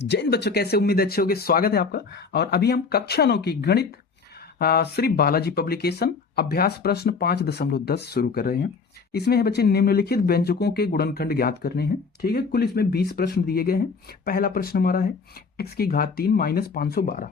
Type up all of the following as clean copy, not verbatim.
जय हिंद बच्चों, कैसे? उम्मीद अच्छे होंगे। स्वागत है आपका। और अभी हम कक्षा 9 की गणित श्री बालाजी पब्लिकेशन अभ्यास प्रश्न 5.10 शुरू कर रहे हैं। इसमें है बच्चे निम्नलिखित व्यंजकों के गुणनखंड ज्ञात करने हैं। ठीक है, कुल इसमें 20 प्रश्न दिए गए हैं। पहला प्रश्न हमारा है x की घात 3 माइनस 512।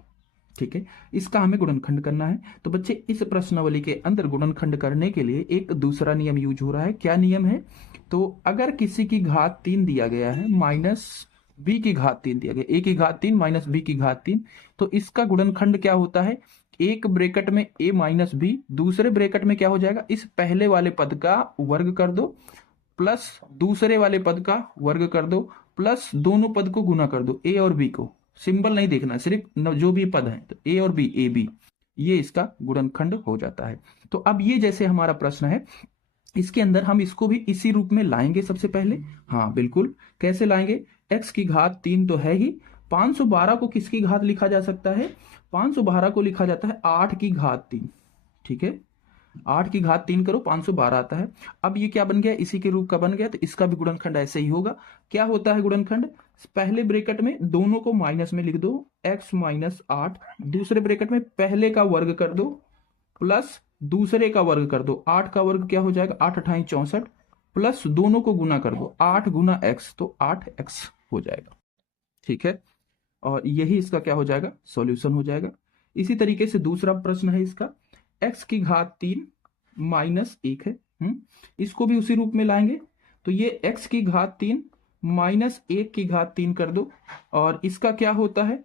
ठीक है, इसका हमें गुणनखंड करना है। तो बच्चे इस प्रश्नावली के अंदर गुणनखंड करने के लिए एक दूसरा नियम यूज हो रहा है। क्या नियम है? तो अगर किसी की घात 3 दिया गया है माइनस बी की घात 3 दिया गया, ए की घात 3 माइनस बी की घात 3, तो इसका गुणनखंड क्या होता है? एक ब्रैकेट में a माइनस बी, दूसरे ब्रैकेट में क्या हो जाएगा, इस पहले वाले पद का वर्ग कर दो प्लस दूसरे वाले पद का वर्ग कर दो प्लस दोनों पद को गुना कर दो, a और b को। सिंबल नहीं देखना, सिर्फ जो भी पद है तो a और b, ए बी, ये इसका गुणनखंड हो जाता है। तो अब ये जैसे हमारा प्रश्न है, इसके अंदर हम इसको भी इसी रूप में लाएंगे सबसे पहले। हाँ बिल्कुल, कैसे लाएंगे? x की घात 3 तो है ही। 512 को किसकी घात लिखा जा सकता है? 512 को लिखा जाता है 8 की घात 3। ठीक है, 8 की घात 3 करो, 512 आता है। अब ये क्या बन गया? इसी के रूप का बन गया, तो इसका भी गुणनखंड ऐसे ही होगा। क्या होता है गुणनखंड? पहले ब्रैकेट में दोनों को माइनस में लिख दो, x माइनस 8, दूसरे ब्रैकेट में पहले का वर्ग कर दो प्लस दूसरे का वर्ग कर दो। 8 का वर्ग क्या हो जाएगा? 8 अठाई 64, प्लस दोनों को गुना कर दो, 8 गुना x, तो 8x हो जाएगा। ठीक है, और यही इसका क्या हो जाएगा? सॉल्यूशन हो जाएगा। इसी तरीके से दूसरा प्रश्न है इसका, x की घात 3 माइनस 1 है। इसको भी उसी रूप में लाएंगे। तो ये x की घात 3 माइनस 1 की घात 3 कर दो, और इसका क्या होता है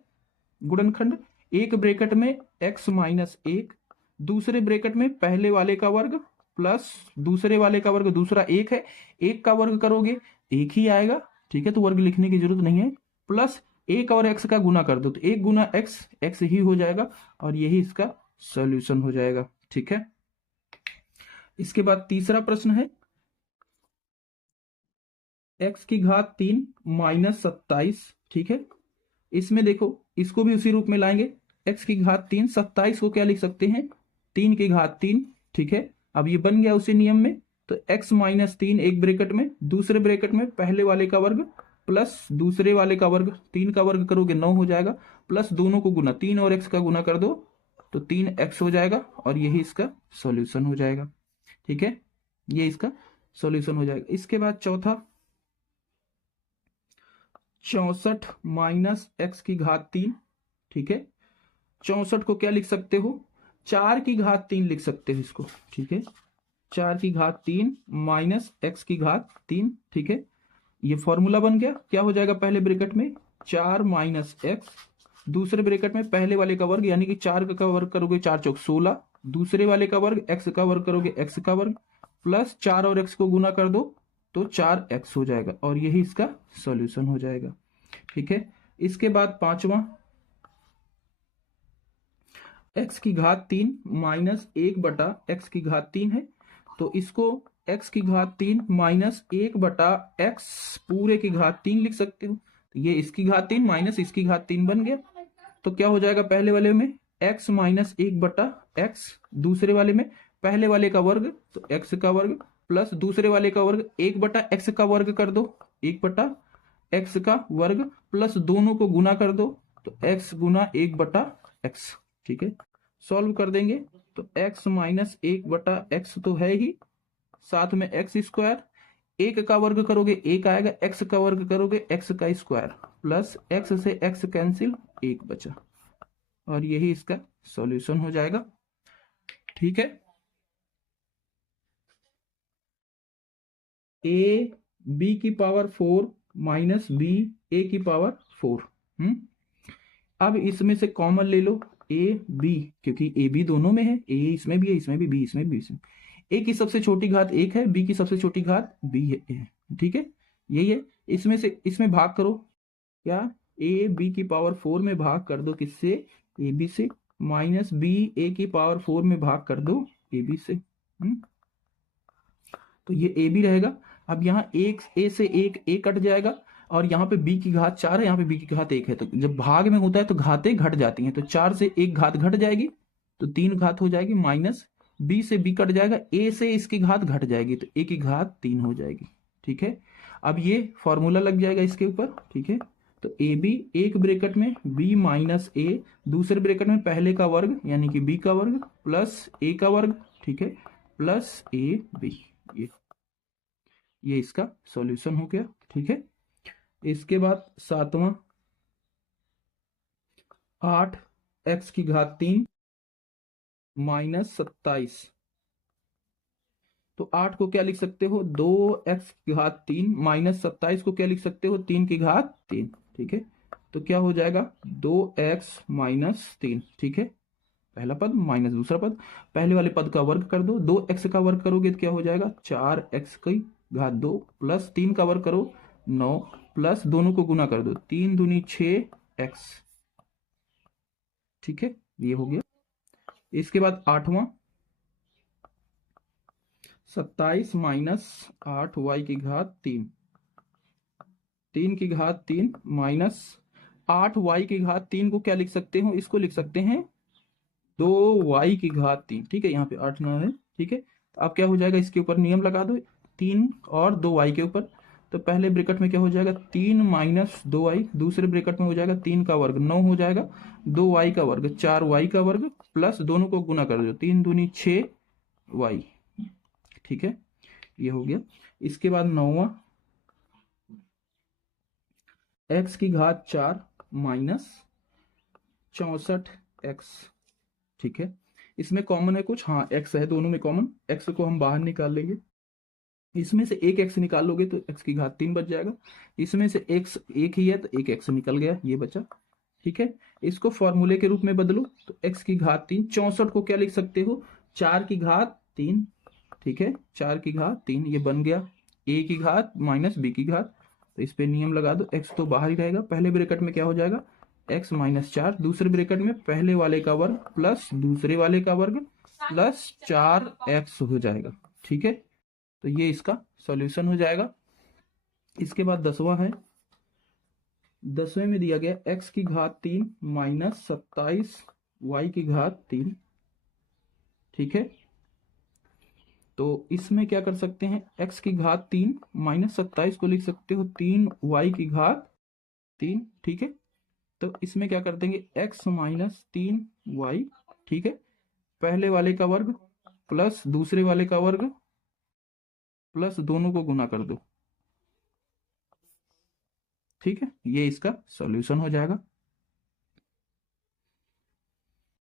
गुणनखंड? एक ब्रैकेट में x माइनस 1, दूसरे ब्रैकेट में पहले वाले का वर्ग प्लस दूसरे वाले का वर्ग, दूसरा 1 है, 1 का वर्ग करोगे 1 ही आएगा। ठीक है, तो वर्ग लिखने की जरूरत नहीं है। प्लस 1 और x का गुना कर दो, तो 1 गुना x, x ही हो जाएगा, और यही इसका सॉल्यूशन हो जाएगा। ठीक है, इसके बाद तीसरा प्रश्न है, x की घात 3 माइनस 27। ठीक है, इसमें देखो, इसको भी उसी रूप में लाएंगे। x की घात 3, 27 को क्या लिख सकते हैं? 3 की घात 3। ठीक है, अब ये बन गया उसी नियम में। तो x माइनस 3 एक ब्रैकेट में, दूसरे ब्रैकेट में पहले वाले का वर्ग प्लस दूसरे वाले का वर्ग, 3 का वर्ग करोगे 9 हो जाएगा, प्लस दोनों को गुना, 3 और x का गुना कर दो तो 3x हो जाएगा, और यही इसका सॉल्यूशन हो जाएगा। ठीक है, ये इसका सॉल्यूशन हो जाएगा। इसके बाद चौथा, 64 माइनस x की घात 3। ठीक है, 64 को क्या लिख सकते हो? 4 की घात 3 लिख सकते हो इसको। ठीक है, 4 की घात 3 माइनस x की घात 3। ठीक है, ये फॉर्मूला बन गया। क्या हो जाएगा? पहले ब्रैकेट में 4 माइनस एक्स, दूसरे ब्रैकेट में पहले वाले का वर्ग, यानी कि 4 का वर्ग करोगे 4 चौक 16, दूसरे वाले का वर्ग x का वर्ग करोगे x का वर्ग, प्लस 4 और x को गुना कर दो तो 4x हो जाएगा, और यही इसका सॉल्यूशन हो जाएगा। ठीक है, इसके बाद पांचवा, x की घात 3 माइनस 1 बटा x की घात 3 है, तो इसको x की घात 3 माइनस 1 बटा x पूरे की घात 3 लिख सकते हो। तो ये इसकी घात 3 माइनस इसकी घात 3 बन गया। तो क्या हो जाएगा? पहले वाले में x माइनस 1 बटा x, दूसरे वाले में पहले वाले का वर्ग तो x का वर्ग प्लस दूसरे वाले का वर्ग 1 बटा x का वर्ग कर दो, 1 बटा x का वर्ग प्लस दोनों को गुना कर दो तो x गुना 1 बटा x। ठीक है, सॉल्व कर देंगे तो x माइनस 1 बटा x तो है ही, साथ में एक्स स्क्वायर, 1 का वर्ग करोगे 1 आएगा, x का वर्ग करोगे x का स्क्वायर, प्लस x से x कैंसिल, 1 बचा, और यही इसका सॉल्यूशन हो जाएगा। ठीक है, a b की पावर 4 माइनस b a की पावर 4। अब इसमें से कॉमन ले लो a b, क्योंकि a b दोनों में है, a इसमें भी है, इसमें भी, b इसमें भी, इसमें। a की सबसे छोटी घात 1 है, b की सबसे छोटी घात b है। ठीक है, यही है। इसमें से इसमें भाग करो, क्या? a b की पावर 4 में भाग कर दो, किससे? a b से, माइनस b a की पावर 4 में भाग कर दो a b से। तो ये a b रहेगा। अब यहाँ एक a से एक a कट जाएगा, और यहाँ पे b की घात 4 है, यहाँ पे b की घात 1 है, तो जब भाग में होता है तो घातें घट जाती हैं, तो 4 से 1 घात घट जाएगी तो 3 घात हो जाएगी, माइनस b से b कट जाएगा, a से इसकी घात घट जाएगी तो a की घात 3 हो जाएगी। ठीक है, अब ये फॉर्मूला लग जाएगा इसके ऊपर। ठीक है, तो तो ए बी एक ब्रैकेट में बी माइनस ए, दूसरे ब्रैकेट में पहले का वर्ग यानी कि बी का वर्ग प्लस ए का वर्ग, ठीक है, प्लस ए बी। ये इसका सॉल्यूशन हो गया, ठीक है। इसके बाद सातवां, 8x³ माइनस 27। तो 8 को क्या लिख सकते हो, 2x³ माइनस 27 को क्या लिख सकते हो, 3×3, ठीक है। तो क्या हो जाएगा 2x माइनस 3, ठीक है, पहला पद माइनस दूसरा पद, पहले वाले पद का वर्ग कर दो, 2x का वर्ग करोगे तो क्या हो जाएगा 4x² प्लस 3 का वर्ग करो 9 प्लस दोनों को गुना कर दो 3 दूनी 6x, ठीक है, ये हो गया। इसके बाद आठवां, 27 माइनस 8y³ 3 माइनस 8y³ को क्या लिख सकते हो, इसको लिख सकते हैं 2y³, ठीक है, यहाँ पे 8 9 है, ठीक है। तो अब क्या हो जाएगा, इसके ऊपर नियम लगा दो, 3 और 2y के ऊपर। तो पहले ब्रैकेट में क्या हो जाएगा 3 माइनस 2y, दूसरे ब्रैकेट में हो जाएगा 3 का वर्ग 9 हो जाएगा, 2y का वर्ग 4y का वर्ग प्लस दोनों को गुना कर दो 3 दूनी 6y, ठीक है, ये हो गया। इसके बाद नौवां, x³ माइनस 64x, ठीक है। इसमें कॉमन है कुछ, हाँ x है दोनों में कॉमन, x को हम बाहर निकाल लेंगे, इसमें से एक x निकाल लोगे तो x³ बच जाएगा, इसमें से x एक ही है तो एक x निकल गया, ये बचा, ठीक है। इसको फॉर्मूले के रूप में बदलो तो x³, 64 को क्या लिख सकते हो 4×3, ठीक है, 4×3, ये बन गया a³ माइनस b², तो इस पे नियम लगा दो, x तो बाहर ही रहेगा, पहले ब्रैकेट में क्या हो जाएगा x माइनस 4, दूसरे ब्रैकेट में पहले वाले का वर्ग प्लस दूसरे वाले का वर्ग प्लस 4x हो जाएगा, ठीक है। तो ये इसका सॉल्यूशन हो जाएगा। इसके बाद 10वां है, 10वें में दिया गया x³ माइनस 27y³, ठीक है। तो इसमें क्या कर सकते हैं, x³ माइनस 27 को लिख सकते हो 3y³, ठीक है। तो इसमें क्या कर देंगे x माइनस 3y, ठीक है, पहले वाले का वर्ग प्लस दूसरे वाले का वर्ग प्लस दोनों को गुना कर दो, ठीक है, ये इसका सॉल्यूशन हो जाएगा।